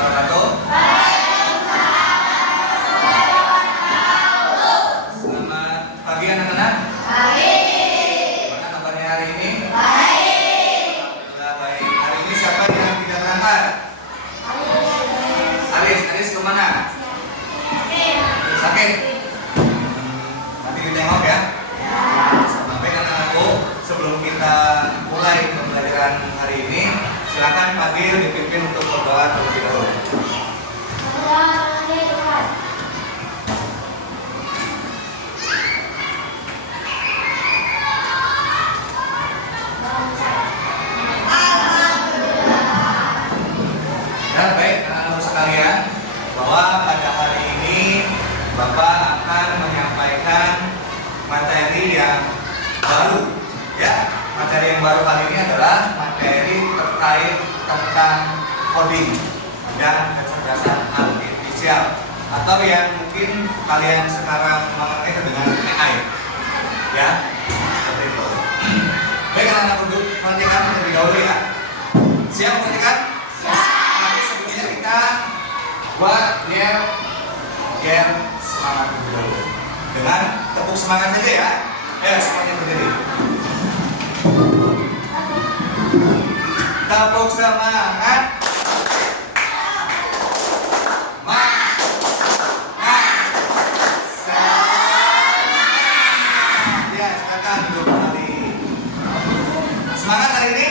wabarakatuh. Selamat pagi anak-anak. Gimana kabarnya hari ini? Alhamdulillah baik. Hari ini siapa yang tidak berangkat? Aris kemana? Sakit. Nanti ditengok ya. Baik anak-anakku, sebelum kita mulai pembelajaran hari ini, silakan Fadil dipimpin untuk berdoa terlebih dahulu. Ya baik anak-anakku sekalian, bahwa pada hari ini Bapak akan menyampaikan materi yang baru, ya. Materi yang baru kali ini adalah materi terkait tentang coding dan kecerdasan artifisial, atau yang mungkin kalian sekarang mengerti dengan AI, ya, seperti itu. Baik anak-anak, duduk, perhatikan terlebih dahulu ya. Siap perhatikan? Siap. Nanti sebelumnya kita buat biar semangat dulu. Dengan tepuk semangat saja ya. Semuanya berdiri. Tepuk semangat. Ya, silakan duduk kembali. Semangat hari ini?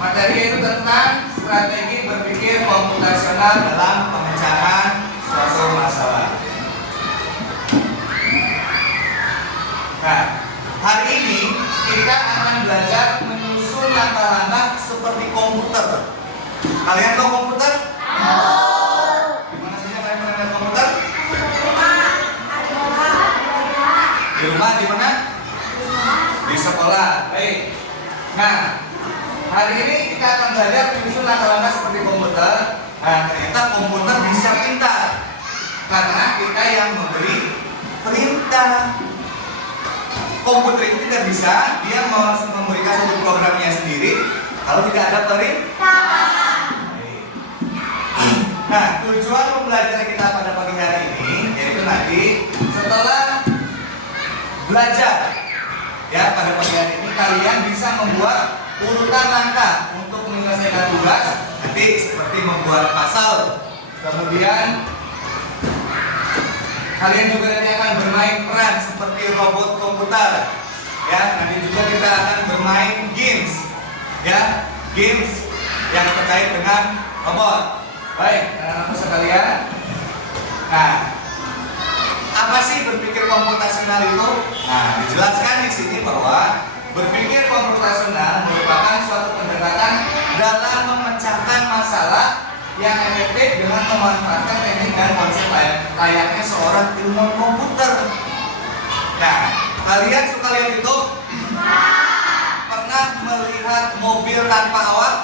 Materi itu tentang strategi berpikir komputasional dalam pemecahan suatu masalah. Nah, hari ini kita akan belajar menyusun langkah-langkah seperti komputer. Kalian tahu komputer? Tahu. Di mana saja kalian pernah lihat komputer? Di rumah, di mana? Di sekolah. Baik. Nah, hari ini kita akan belajar menyusun langkah-langkah seperti komputer. Nah, ternyata komputer bisa pintar karena kita yang memberi perintah. Komputer itu tidak bisa, dia memberikan satu programnya sendiri kalau tidak ada perintah. Nah, tujuan pembelajaran kita pada pagi hari ini yaitu nanti setelah belajar, ya, pada pagi hari ini kalian bisa membuat urutan langkah untuk menyelesaikan tugas. Nanti seperti membuat pasal, kemudian kalian juga nanti akan bermain peran seperti robot komputer, ya. Nanti juga kita akan bermain games, ya, games yang terkait dengan robot. Baik, anak-anak sekalian. Nah, apa sih berpikir komputasional itu? Nah, dijelaskan di sini bahwa berpikir komputasional merupakan suatu pendekatan dalam memecahkan masalah yang efektif dengan memanfaatkan teknik dan konsep layaknya seorang ilmuwan komputer. Nah, kalian suka lihat itu? Pernah melihat mobil tanpa awak?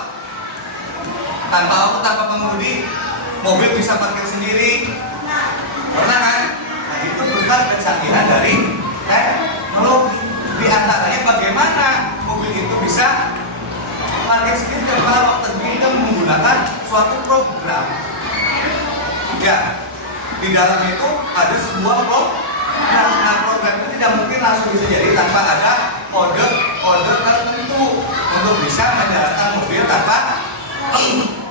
Tanpa pengemudi? Mobil bisa parkir sendiri? Pernah kan? Nah, itu bukan kecanggihan dari teknologi. Di antaranya bagaimana mobil itu bisa parkir sendiri tanpa waktu kita menggunakan suatu program. Ya, di dalam itu ada sebuah program. Nah, program itu tidak mungkin langsung bisa jadi tanpa ada kode tertentu untuk bisa menjalankan mobil tanpa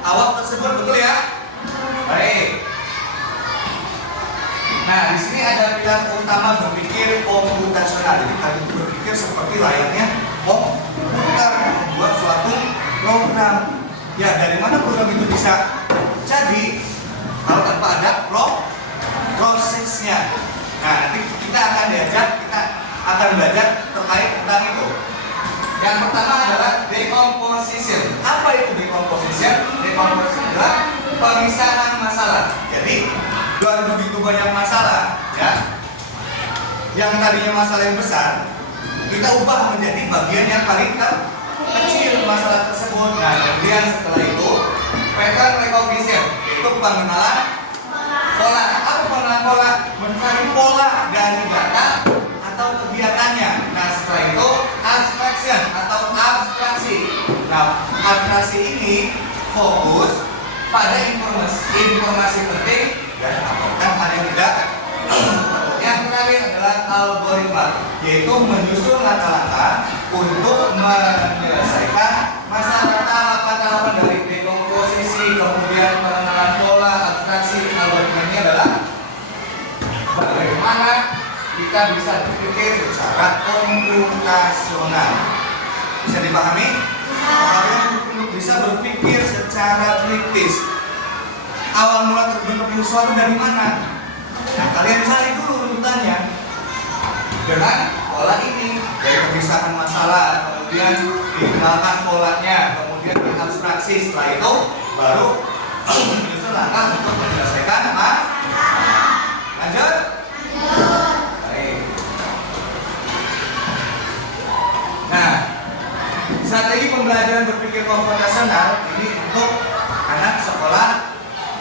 awak tersebut, betul ya? Baik. Nah, di sini ada pilihan utama berpikir komputasional. Jadi kalian berpikir seperti layaknya komputer membuat suatu program. Ya, dari mana program itu bisa jadi kalau tanpa ada prosesnya. Nah, nanti kita akan belajar terkait tentang itu. Yang pertama adalah decomposition. Apa itu decomposition? Decomposition adalah pemisahan masalah. Jadi begitu banyak masalah, ya, yang tadinya masalah yang besar kita ubah menjadi bagian yang paling kecil masalah tersebut. Nah, kemudian setelah itu pattern recognition, itu pengenalan pola. Apa pengenalan pola? Mencari pola dari data atau kegiatannya. Nah, setelah itu abstraction atau abstraksi. Nah, abstraksi ini fokus pada informasi penting dan melaporkan hal yang tidak. Yang terakhir adalah algoritma, yaitu menyusun langkah-langkah untuk menyelesaikan masalah tahapan-tahapan dari dekomposisi, kemudian pengenalan pola, abstraksi. Algoritma ini adalah bagaimana kita bisa berpikir secara komputasional. Bisa dipahami? Kalian bisa berpikir secara kritis. Awal mula terbentuknya sesuatu dari mana? Nah, kalian cari dulu runtutannya dengan pola ini, dari pemisahan masalah, kemudian dikenalkan polanya, kemudian berabstraksi. Setelah itu baru menyusun langkah untuk menyelesaikan masalah. Lanjut. Baik. Nah, strategi pembelajaran berpikir komputasional ini untuk anak sekolah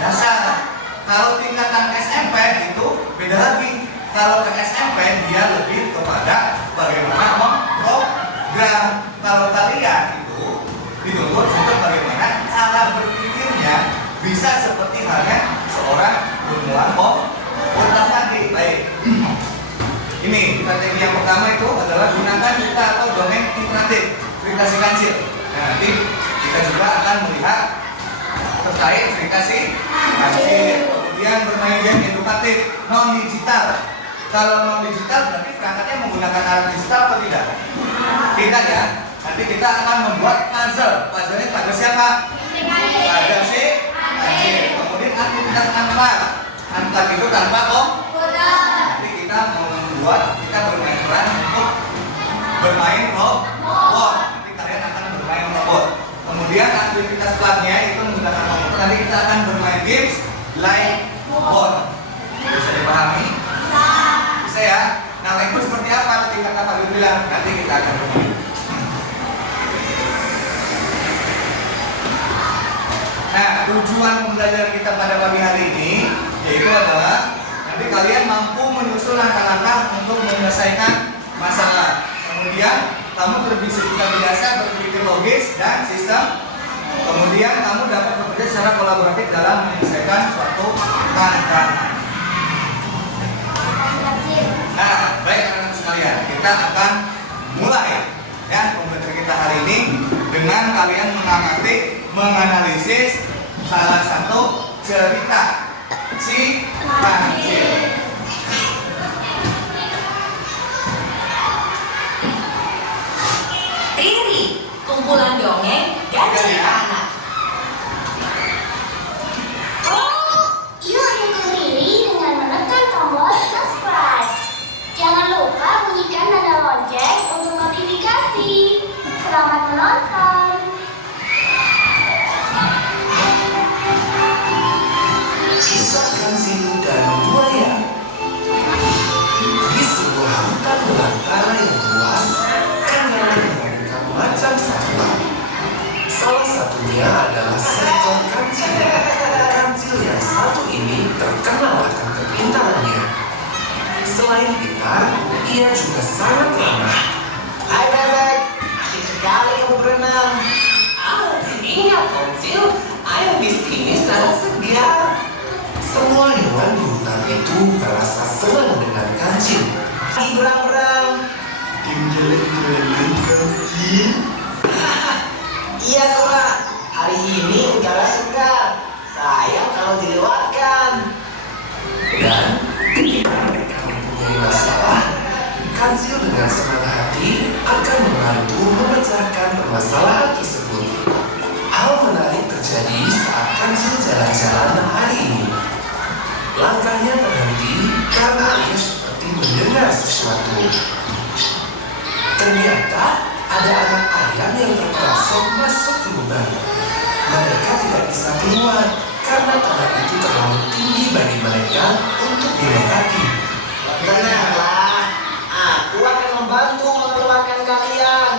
dasar. Kalau tingkatan SMP itu beda lagi. Kalau ke SMP dia lebih kepada bagaimana memprogram. Kalau kalian itu dituntut untuk bagaimana cara berpikirnya bisa seperti halnya seorang ilmuwan komputer tadi. Baik. Ini strategi yang pertama itu adalah gunakan cerita atau dongeng interaktif, cerita si kancil. Nah, nanti kita juga akan melihat terkait cerita si kancil. Kemudian bermain game edukatif non digital. Kalau non digital berarti perangkatnya menggunakan alat digital atau tidak? Tidak ya. Nanti kita akan membuat puzzle. Puzzle-nya pada siapa? Pada si kancil. Kemudian aktivitas antar. Antar itu tanpa komputer. Nanti kita bermain peran untuk bermain robot. Nanti kalian akan bermain robot. Kemudian aktivitas platnya itu menggunakan komputer. Nanti kita akan bermain games like board. Bisa dipahami? Bisa ya? Nah, itu seperti apa? Tadi kata Pak bilang. Nanti kita akan bermain. Nah, tujuan pembelajaran kita pada pagi hari ini yaitu adalah nanti kalian mampu menyusun langkah-langkah untuk menyelesaikan masalah. Kemudian kamu terbiasa berpikir logis dan sistem. Kemudian kamu dapat bekerja secara kolaboratif dalam menyelesaikan suatu tantangan. Nah, baik anak-anak sekalian, kita akan mulai ya pembelajaran kita hari ini dengan kalian menganalisis salah satu cerita si kancil. Riri, kumpulan dongeng dan cerita anak. Yuk ikut Riri dengan menekan tombol subscribe. Jangan lupa bunyikan tanda lonceng untuk notifikasi. Selamat menonton. Kisah kancil dan buaya. Di sebuah hutan belantara yang luas, ada beraneka macam satwa. Salah satunya adalah seekor kancil. Kancil yang satu ini terkenal akan kepintarannya. Selain pintar, ia juga sangat ramah. Hai bebek, asik sekali kamu berenang. Iya kancil, air di sini sangat segar. Semua hewan di hutan itu merasa senang dengan kancil. Lagi berang-berang. Geleng-geleng kancil. Iya Tora, hari ini udara segar. Sayang kalau dilewatkan. Dan ketika mereka mempunyai masalah, kancil dengan senang hati akan membantu memecahkan permasalahan tersebut. Hal menarik terjadi saat kancil jalan-jalan hari ini. Langkahnya terhenti karena ia seperti mendengar sesuatu. Ternyata ada anak ayam yang terperosok masuk ke lubang. Mereka tidak bisa keluar karena tanah itu terlalu tinggi bagi mereka untuk dilewati. Tenanglah, aku akan membantu mengeluarkan kalian.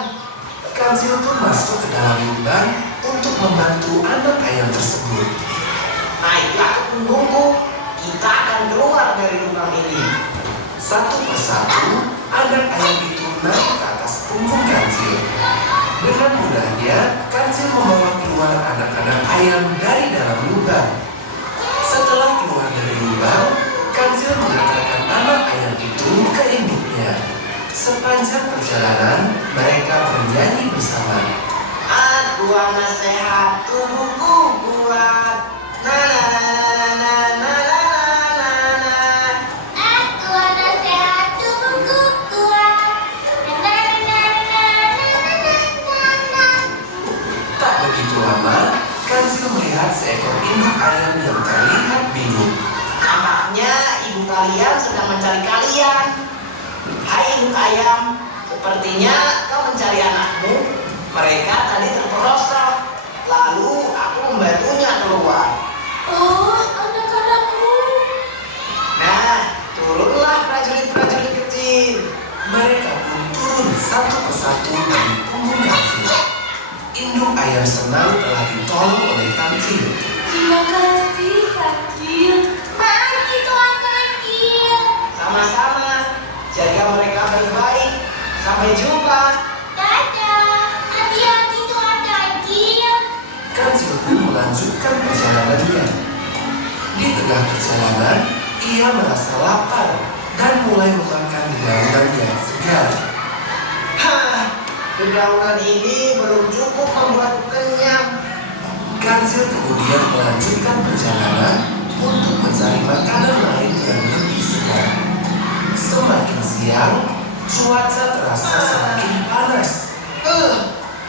Kancil pun masuk ke dalam lubang untuk membantu anak ayam tersebut. Naiklah ke punggungku, kita akan keluar dari lubang ini. Satu persatu, anak ayam itu naik ke atas punggung kancil. Dengan mudahnya, kancil membawa keluar anak-anak ayam dari dalam lubang. Setelah keluar dari lubang, kancil mengantarkan anak ayam itu ke induknya. Sepanjang perjalanan, mereka bernyanyi bersama. Aku anak sehat, tubuhku kuat. Na na na na na na na. Aku anak sehat, tubuhku kuat. Na na na na na na na. Tak begitu lama, kancil melihat seekor induk ayam yang terlihat bingung. Nampaknya ibu kalian sedang mencari kalian. Hai induk ayam, sepertinya kau mencari anakmu. Mereka tadi terperosok. Lalu aku membantunya keluar. Oh, anak-anakku. Nah, turunlah prajurit-prajurit kecil. Mereka pun turun satu persatu dari punggung kancil. Induk ayam senang telah ditolong oleh kancil. Terima kasih, Kancil. Makasih Tuan Kancil. Sama-sama. Jaga mereka baik-baik. Sampai jumpa. Dadah. Hati-hati Tuan Kancil. Kancil pun melanjutkan perjalanannya. Di tengah perjalanan, ia merasa lapar dan mulai memakan dedaunan yang segar. Hah, dedaunan ini belum cukup membuatku kenyang. Kancil kemudian melanjutkan perjalanan untuk mencari makanan lain yang lebih segar. Semakin siang, cuaca terasa semakin panas.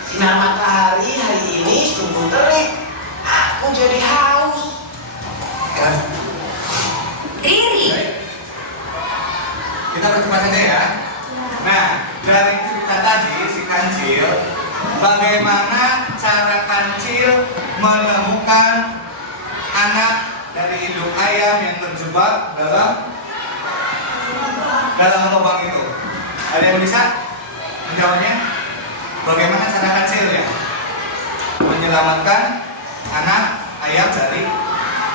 Sinar matahari hari ini sungguh terik. Aku jadi haus. Kan, Riri. Kita percepat saja ya. Nah, dari cerita tadi si kancil, bagaimana cara kancil menemukan anak dari induk ayam yang terjebak dalam lubang itu? Ada yang bisa menjawabnya? Bagaimana cara kancil ya menyelamatkan anak ayam dari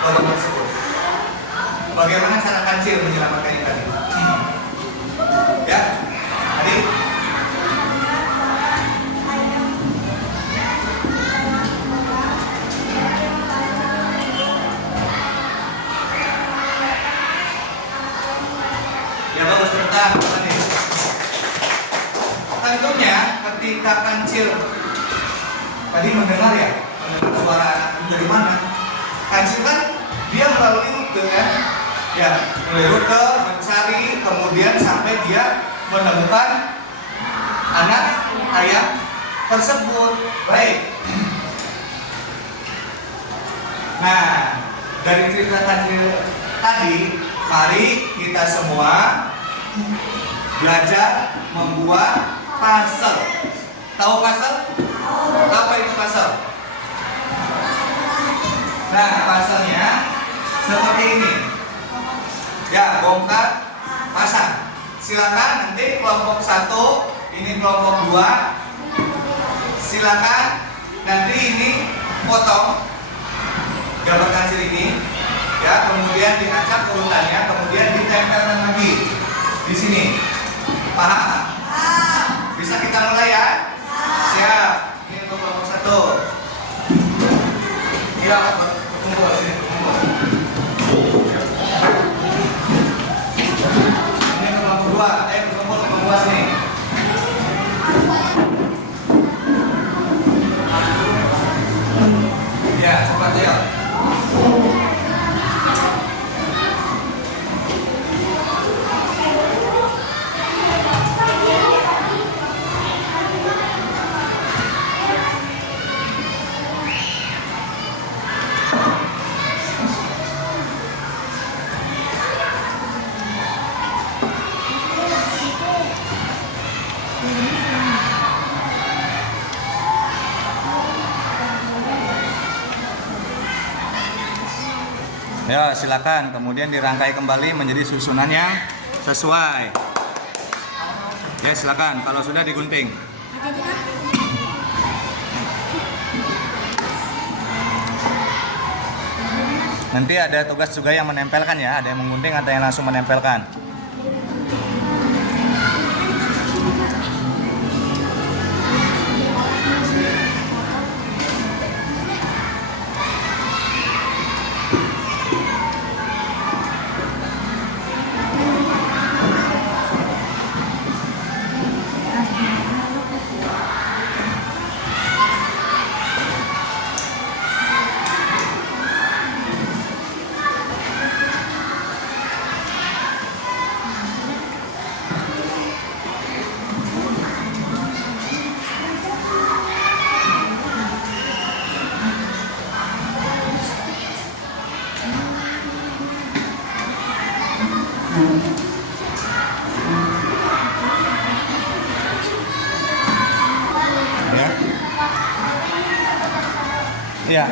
lubang tersebut? Bagaimana cara kancil menyelamatkannya tadi? Ya, adik. Ya bagus, bentar. Tentunya ketika kancil tadi mendengar suara anak itu dari mana? Kancil kan dia melalui rute kan? Ya, melalui rute mencari, kemudian sampai dia menemukan anak ayam tersebut. Baik. Nah, dari cerita tadi, mari kita semua belajar membuat puzzle. Tahu puzzle? Apa itu puzzle? Nah, puzzle-nya seperti ini. Ya, bongkar, pasang. Silakan nanti kelompok 1, ini kelompok 2. Silakan nanti ini potong gambar kancil ini, ya, kemudian diacak urutannya, kemudian ditempelkan lagi di sini. Paham? Bisa kita mulai ya? Siap. Ini untuk kelompok 1. Ya, kumpul sini, kumpul. Ini untuk kelompok 2. Kumpul kelompok 2 sini. Ya, cepat ya. Ya, silakan. Kemudian dirangkai kembali menjadi susunan yang sesuai. Ya, silakan. Kalau sudah digunting. Nanti ada tugas juga yang menempelkan ya. Ada yang menggunting, ada yang langsung menempelkan. Ya.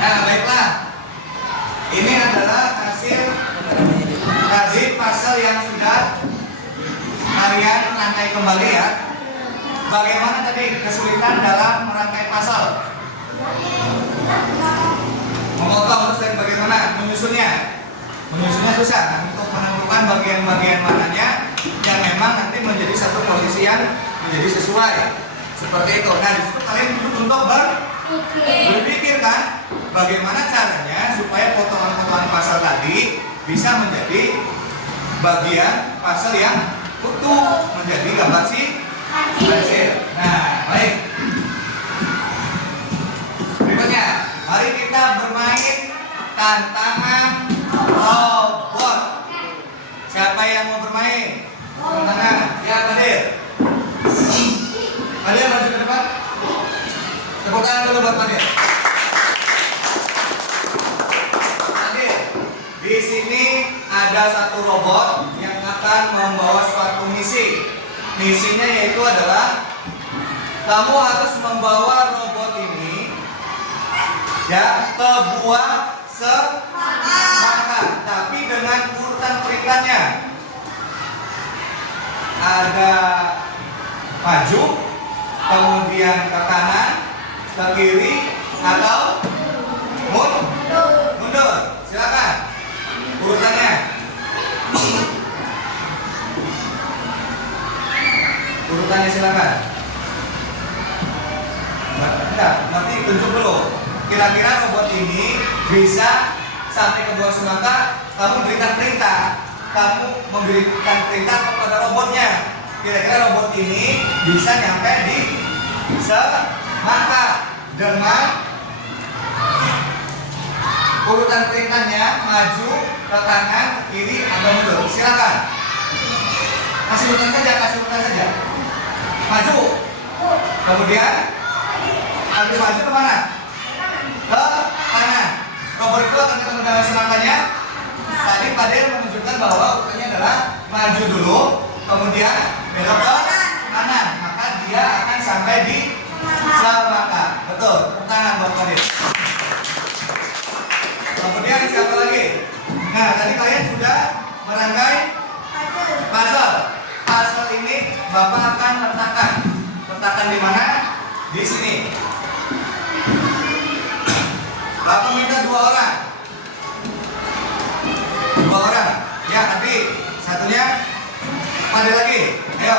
Nah, baiklah. Ini adalah hasil dari pasal yang sudah kalian rangkai kembali ya. Bagaimana tadi kesulitan dalam merangkai pasal? Memotong terus dan bagaimana menyusunnya? Menyusunnya susah untuk menentukan bagian-bagian mananya yang memang nanti menjadi satu posisi yang menjadi sesuai. Seperti itu. Nah, di situ kalian untuk berpikir kan, bagaimana caranya supaya potongan-potongan pasal tadi bisa menjadi bagian pasal yang kutub menjadi gambar kancil. Nah, baik. Berikutnya, mari kita bermain tantangan robot. Siapa yang mau bermain? Tantangan. Ya, Padir. Padir maju ke depan. Tepuk tangan dulu buat Padir. Padir, di sini ada satu robot yang akan membawa suatu misi. Misinya yaitu adalah kamu harus membawa robot ini ya ke buah semangka, tapi dengan urutan peringkatnya. Ada maju, kemudian ke kanan, ke kiri, atau mundur. Silakan urutannya. Urutannya silakan. Enggak, nanti tunjuk dulu. Kira-kira robot ini bisa sampai ke buah semangka, kamu berikan perintah. Kamu memberikan perintah kepada robotnya. Kira-kira robot ini bisa nyampe di semangka dengan urutan perintahnya maju, ke kanan, kiri, atau mundur. Silakan. Kasih urutan saja. Maju. Kemudian habis maju ke mana? Ke kanan. Robot itu akan ketemu dengan semangkanya. Tadi Padir menunjukkan bahwa urutannya adalah maju dulu, kemudian belok ke kanan, maka dia akan sampai di semangka. Betul. Tepuk tangan buat Padir. Kemudian siapa lagi? Nah, tadi kalian sudah merangkai puzzle. Puzzle ini Bapak akan letakkan. Letakkan di mana? Di sini. Bapak minta 2 orang. 2 orang. Ya, tapi satunya Padir lagi. Ayo.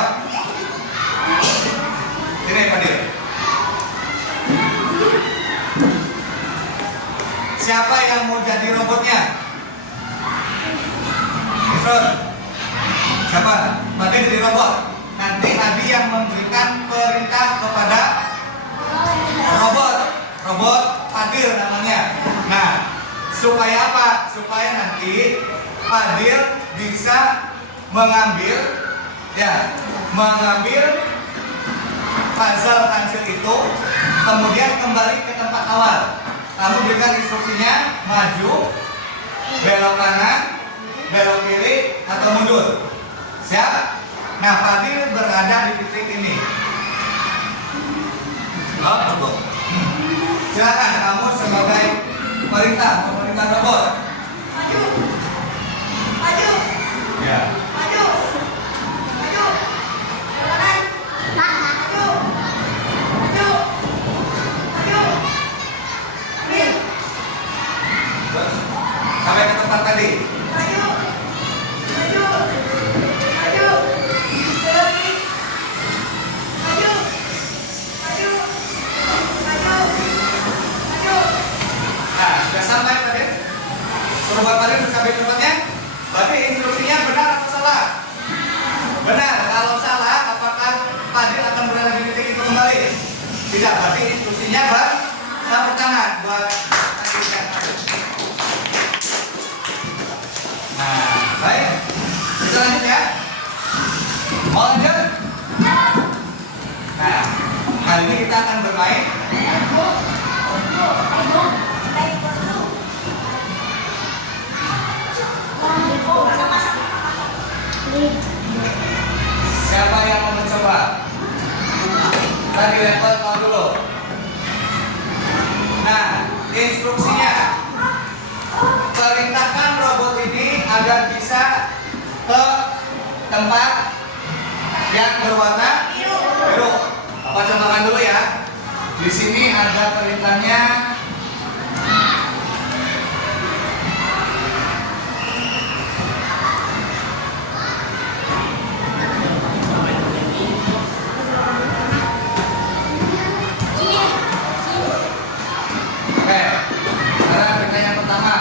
Sini Padir. Siapa yang mau jadi robotnya? Ifrod. Siapa? Padir jadi robot. Nanti Adi yang memberikan perintah kepada robot Padir namanya. Nah, supaya apa? Supaya nanti Padir bisa mengambil puzzle kancil itu, kemudian kembali ke tempat awal. Kamu berikan instruksinya maju, belok kanan, belok kiri, atau mundur. Siap? Nah, Padir berada di titik ini. Oh, betul. Silakan kamu sebagai pemerintah robot. Maju. Ya. Maju. Sampai ke tempat tadi. Nah, sudah sampai Padir. Robot Padir sudah sampai tempatnya. Berarti instruksinya benar atau salah? Benar. Kalau salah, apakah Padir akan berada di titik itu kembali? Tidak. Berarti instruksinya tepuk tangan buat Padir dan Padir. Nah, baik. Kita lanjut ya. Mau lanjut? Nah, kali ini kita akan bermain. Siapa yang mau mencoba? Tadi level 0 dulu. Nah, instruksinya perintahkan robot ini agar bisa ke tempat yang berwarna biru. Apa contohkan dulu ya. Di sini ada perintahnya. Oke, sekarang perintah yang pertama.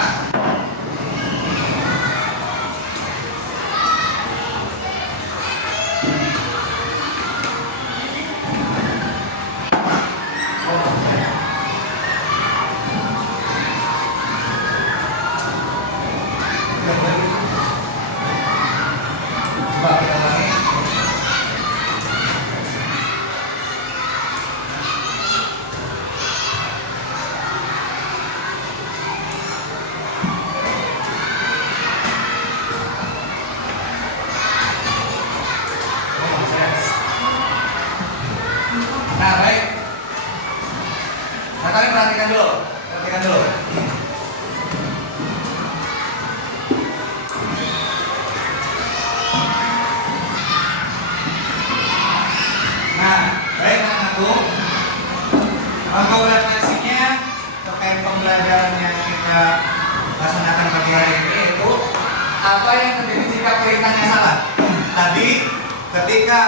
Apa yang terjadi jika perintahnya salah? Tadi ketika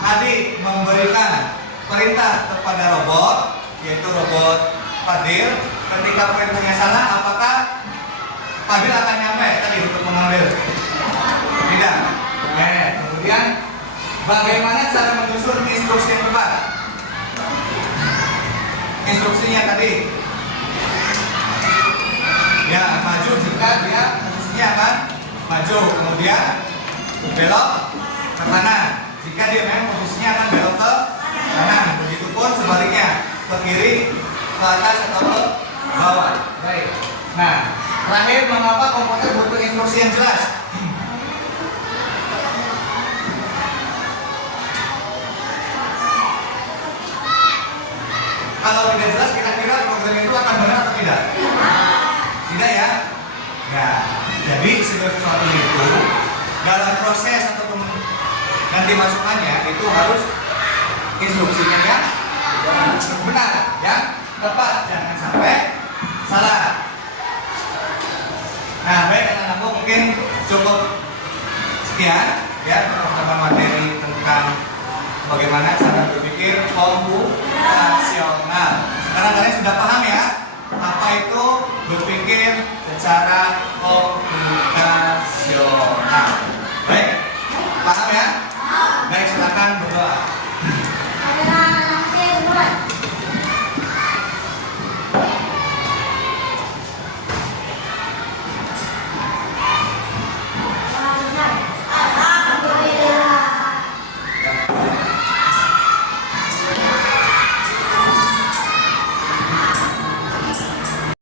Adi memberikan perintah kepada robot, yaitu robot Fadil, ketika perintahnya salah, apakah Fadil akan nyampe tadi untuk mengambil? Tidak. Kemudian bagaimana cara menyusun instruksi yang tepat? Instruksinya tadi, ya maju jika dia posisinya akan maju, kemudian belok ke kanan jika dia memang posisinya akan belok ke kanan, begitupun sebaliknya ke kiri, ke atas atau ke bawah. Baik. Nah, terakhir, mengapa komputer butuh instruksi yang jelas? Kalau tidak jelas, kira-kira program itu akan benar atau tidak? Tidak ya? Ya, jadi segala sesuatu itu dalam proses atau nanti masukannya itu harus instruksinya yang benar, yang tepat, jangan sampai salah. Nah, baik anak-anakku, mungkin cukup sekian ya pertemuan materi tentang bagaimana cara berpikir komputasional. Sekarang kalian sudah paham ya apa itu berpikir secara komputasional. Baik, paham ya? Baik, silakan berdoa.